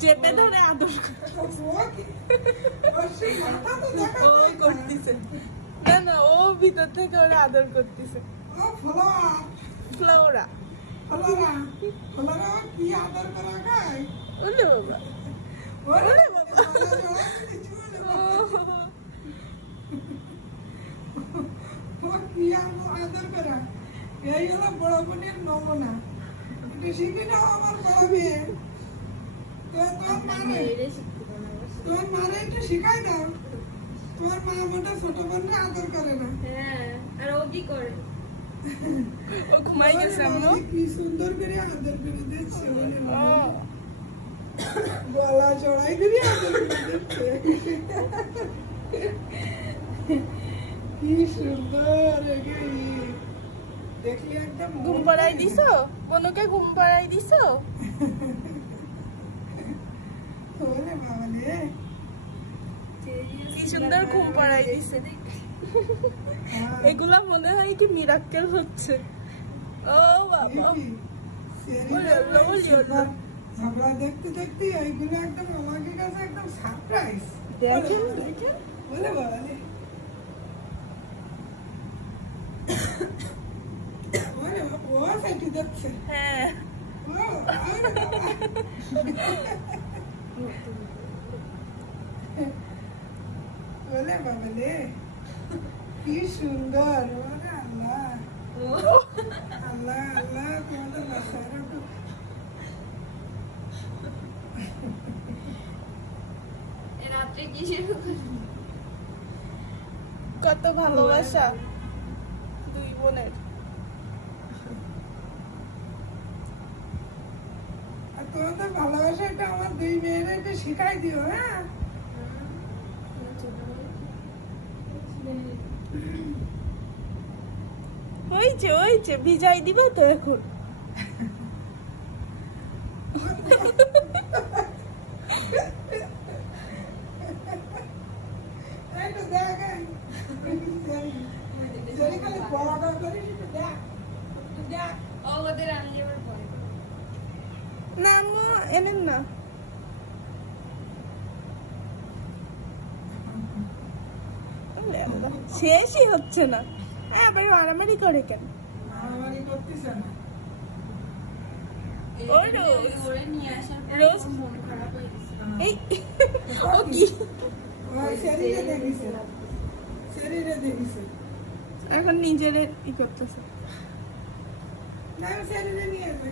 চেপে ধরে আদর করতেছে। না না, ও ভিতর থেকে ওরা আদর করতেছে। ফ্লোরা কি আদর করা খায়? ওলে বাবা, ওলে বাবা, কি আদর করা? এই হলো বড় বোনের নমুনা। একটু শিখে নাও আমার বড় মেয়ে। তোমার মারে একটু শিখাই দাও। তোমার মা মোটা ছোট বোনকে আদর করে না। হ্যাঁ, আর ও কি করে? ও ঘুমাই গেছে। আম্মু কি সুন্দর করে আদর করে দিচ্ছে। গলা জড়াই করে আদর করে দিচ্ছে। কি সুন্দর। দেখলি একদম ঘুম পাড়াই দিছো? বনুকে ঘুম পাড়াই দিছো? ওরে বাবা রে, কি সুন্দর ঘুম পাড়াই দিছে। এগুলা মনে হয় কি মিরাক্কেল হচ্ছে। ও বাবা, ঝগড়া দেখতে দেখতে এইগুলো একদম আমাকে কাছে একদম সারপ্রাইজ। দেখেন দেখেন, বলে বাবা রে, ও সাইটে যাচ্ছে। হ্যাঁ বলে বাবা রে, কি সুন্দর। ওরে আল্লাহ আল্লাহ আল্লাহ, তোমাদের বাসায় রাত্রে কি শুরু করে? কত ভালোবাসা দুই বোনের। আর তোমাদের ভালোবাসাটা আমার দুই মেয়েরা একটু শিখাই দিও। হ্যাঁ, ওইছে ভিজাই দিবা তো এখন। ও ওদের আনলে আবার পরে। না আম্মু এনেন না। শেষই হচ্ছে না। আবার মারামারি করে কেন? মারামারি করতেছে না। ওই রোজ ওরে নিয়ে আসার পর রোজ মন খারাপ হয়ে গেছে। এই ও কি শরীরে দেখিছে, শরীরে দেখিছে। এখন নিজের ই করতেছে। না, শরীরে নিয়ে যাবে।